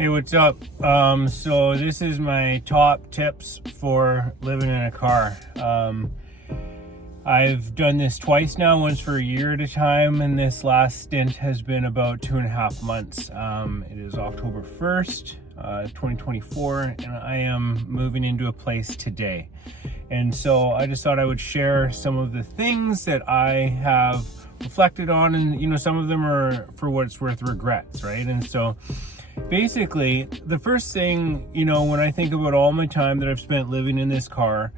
Hey, what's up? So this is my top tips for living in a car. I've done this twice now, once for a year at a time, and this last stint has been about 2.5 months. It is October 1st, 2024, and I am moving into a place today. And so I just thought I would share some of the things that I have reflected on, and some of them are, for what it's worth, regrets, right? And so basically, the first thing, when I think about all my time that I've spent living in this car,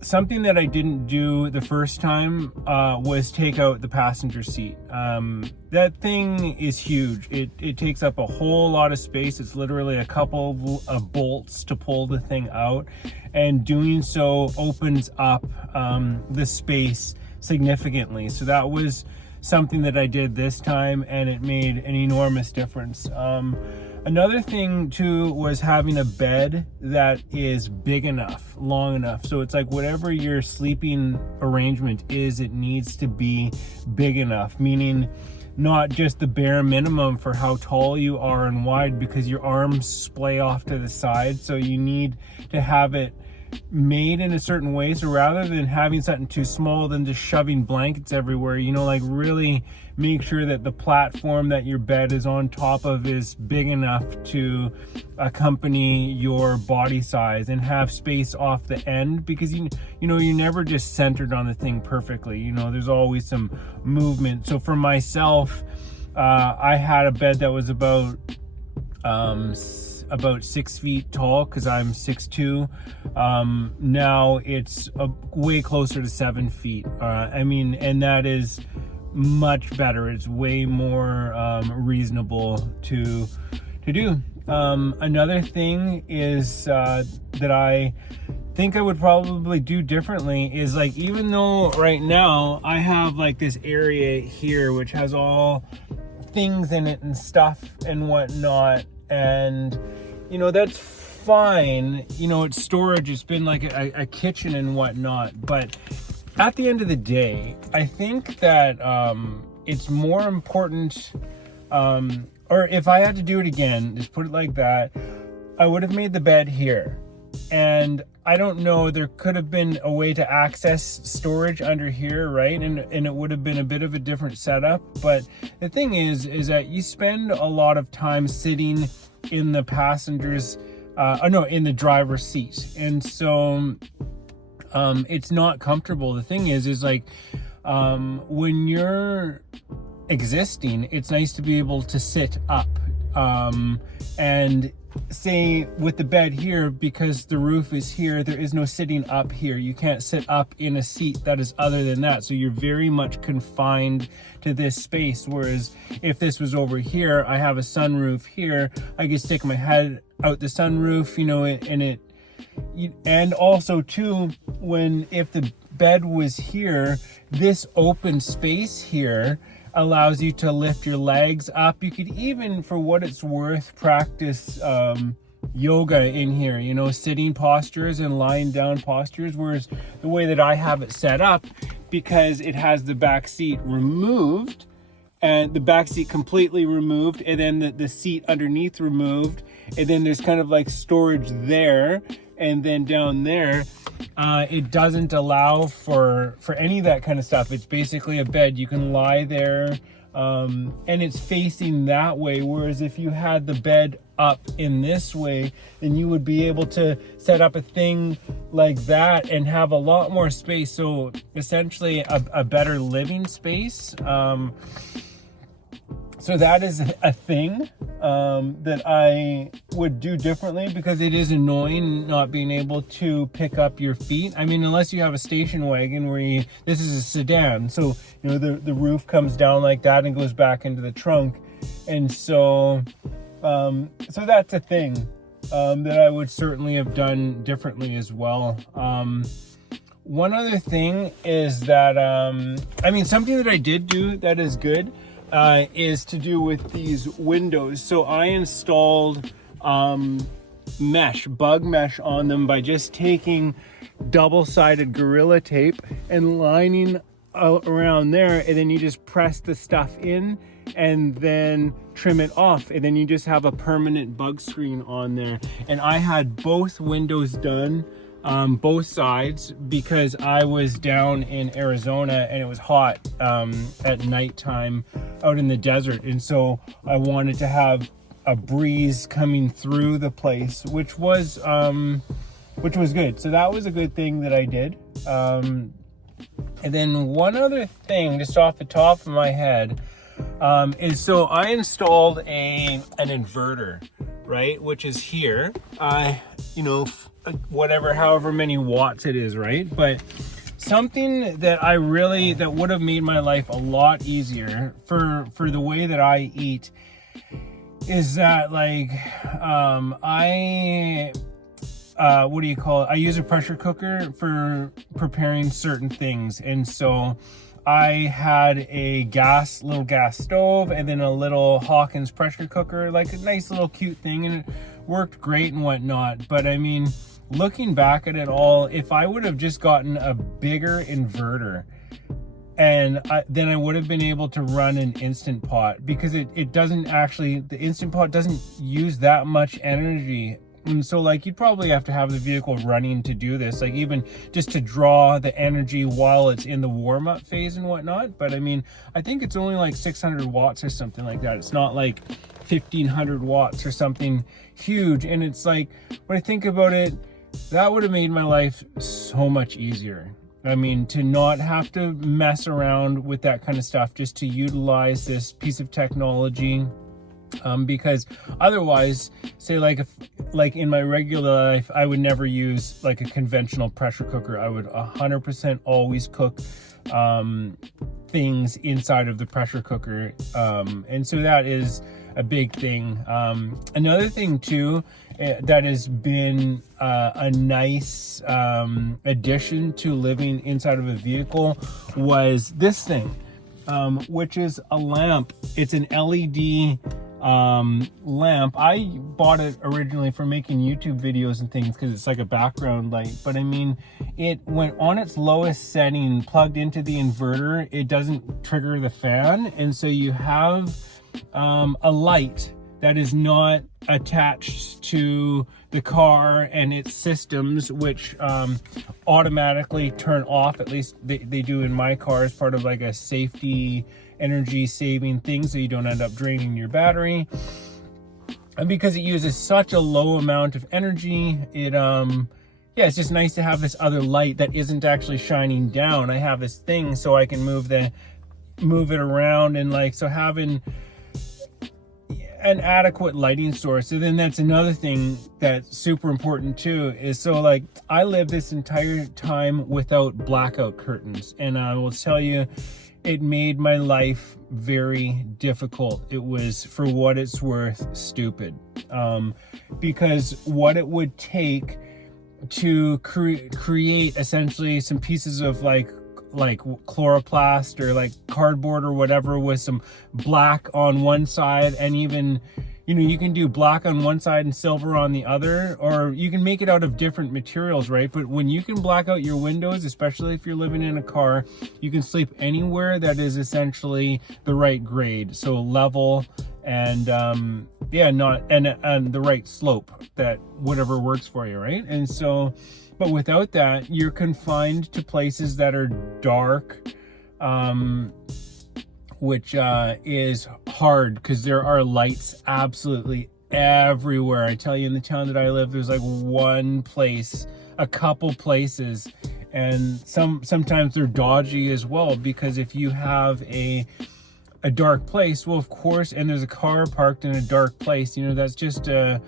something that I didn't do the first time was take out the passenger seat. That thing is huge. It takes up a whole lot of space. It's literally a couple of bolts to pull the thing out, and doing so opens up the space significantly. So that was something that I did this time, and it made an enormous difference. Another thing too was having a bed that is big enough, long enough. So it's like whatever your sleeping arrangement is, it needs to be big enough, meaning not just the bare minimum for how tall you are and wide, because your arms splay off to the side. So you need to have it made in a certain way. So rather than having something too small, than just shoving blankets everywhere, like really make sure that the platform that your bed is on top of is big enough to accompany your body size, and have space off the end, because you're never just centered on the thing perfectly. There's always some movement. So for myself, I had a bed that was about 6 feet tall, because I'm 6'2". Now it's way closer to 7 feet. And that is much better. It's way more reasonable to do. Another thing is that I think I would probably do differently is, like, even though right now I have like this area here which has all things in it and stuff and whatnot, and that's fine. It's storage. It's been like a kitchen and whatnot. But at the end of the day, I think that it's more important, or if I had to do it again, just put it like that, I would have made the bed here. And I don't know, there could have been a way to access storage under here, right? And it would have been a bit of a different setup. But the thing is that you spend a lot of time sitting in the in the driver's seat, and so it's not comfortable. The thing is like, when you're existing, it's nice to be able to sit up, and say with the bed here, because the roof is here, there is no sitting up here. You can't sit up in a seat that is other than that, so you're very much confined to this space. Whereas if this was over here, I have a sunroof here, I could stick my head out the sunroof, and also too, if the bed was here, this open space here allows you to lift your legs up. You could even, for what it's worth, practice yoga in here, sitting postures and lying down postures. Whereas the way that I have it set up, because it has the back seat removed, and the back seat completely removed, and then the seat underneath removed, and then there's kind of like storage there, and then down there, it doesn't allow for any of that kind of stuff. It's basically a bed. You can lie there, and it's facing that way. Whereas if you had the bed up in this way, then you would be able to set up a thing like that and have a lot more space. So essentially a better living space. So that is a thing that I would do differently, because it is annoying not being able to pick up your feet. Unless you have a station wagon where this is a sedan, so the roof comes down like that and goes back into the trunk, and so that's a thing that I would certainly have done differently as well. One other thing is that something that I did do that is good is to do with these windows. So I installed bug mesh on them by just taking double-sided Gorilla Tape and lining around there, and then you just press the stuff in, and then trim it off, and then you just have a permanent bug screen on there. And I had both windows done, both sides, because I was down in Arizona and it was hot at nighttime out in the desert, and so I wanted to have a breeze coming through the place, which was good. So that was a good thing that I did. And then one other thing, just off the top of my head, is so I installed an inverter, right? Which is here, however many watts it is, right? But something that that would have made my life a lot easier for the way that I eat is that, like, I use a pressure cooker for preparing certain things. And so I had a little gas stove, and then a little Hawkins pressure cooker, like a nice little cute thing, and it worked great and whatnot. But I mean, looking back at it all, if I would have just gotten a bigger inverter, and then I would have been able to run an Instant Pot, because it doesn't actually, the Instant Pot doesn't use that much energy. And so, like, you'd probably have to have the vehicle running to do this, like even just to draw the energy while it's in the warm-up phase and whatnot. But I mean, I think it's only like 600 watts or something like that. It's not like 1500 watts or something huge. And it's like, when I think about it, that would have made my life so much easier. I mean, to not have to mess around with that kind of stuff, just to utilize this piece of technology. Because otherwise, say like in my regular life, I would never use like a conventional pressure cooker. I would 100% always cook things inside of the pressure cooker. And so that is a big thing. Another thing too, that has been a nice addition to living inside of a vehicle was this thing, which is a lamp. It's an LED lamp. I bought it originally for making YouTube videos and things because it's like a background light, but I mean, it went on its lowest setting, plugged into the inverter, it doesn't trigger the fan, and so you have a light that is not attached to the car and its systems, which automatically turn off. At least they do in my car, as part of like a safety energy saving thing, so you don't end up draining your battery. And because it uses such a low amount of energy, it's just nice to have this other light that isn't actually shining down. I have this thing so I can move it around, and like, so having an adequate lighting source. And then that's another thing that's super important too, is so like, I lived this entire time without blackout curtains, and I will tell you, it made my life very difficult. It was, for what it's worth, stupid. Because what it would take to create essentially some pieces of like chloroplast or like cardboard or whatever with some black on one side, and even, you can do black on one side and silver on the other, or you can make it out of different materials, right? But when you can black out your windows, especially if you're living in a car, you can sleep anywhere that is essentially the right grade, so level and and the right slope, that whatever works for you, right? And so, but without that, you're confined to places that are dark, which is hard, because there are lights absolutely everywhere. I tell you, in the town that I live, there's like one place, a couple places, and sometimes they're dodgy as well, because if you have a dark place, well, of course, and there's a car parked in a dark place, that's just a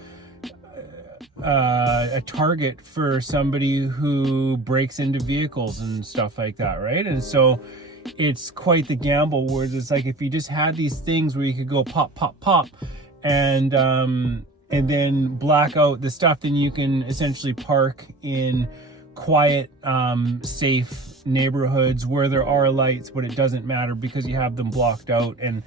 target for somebody who breaks into vehicles and stuff like that, right? And so it's quite the gamble, where it's like, if you just had these things where you could go pop, pop, pop, and then black out the stuff, then you can essentially park in quiet, safe neighborhoods where there are lights, but it doesn't matter because you have them blocked out. And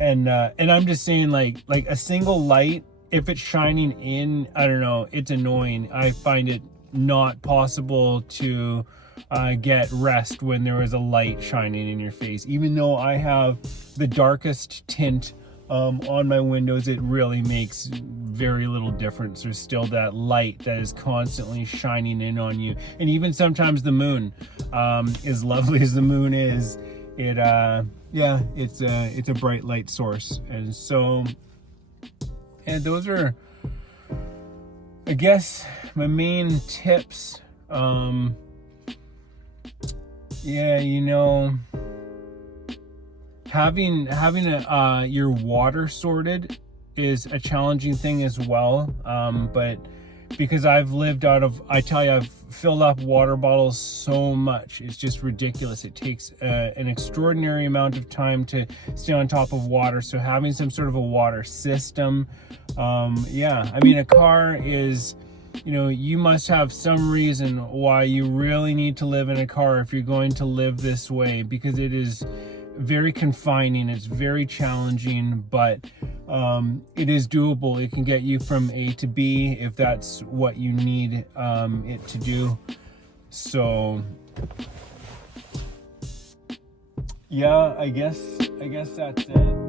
I'm just saying, like a single light, if it's shining in, I don't know, it's annoying. I find it not possible to get rest when there is a light shining in your face. Even though I have the darkest tint on my windows, it really makes very little difference. There's still that light that is constantly shining in on you. And even sometimes the moon, as lovely as the moon is, it's a bright light source. And so, and those are, I guess, my main tips. Having your water sorted is a challenging thing as well. But because I've filled up water bottles so much, it's just ridiculous. It takes an extraordinary amount of time to stay on top of water. So having some sort of a water system, a car is, you must have some reason why you really need to live in a car if you're going to live this way, because it is very confining. It's very challenging, but it is doable. It can get you from A to B if that's what you need it to do. So yeah, I guess that's it.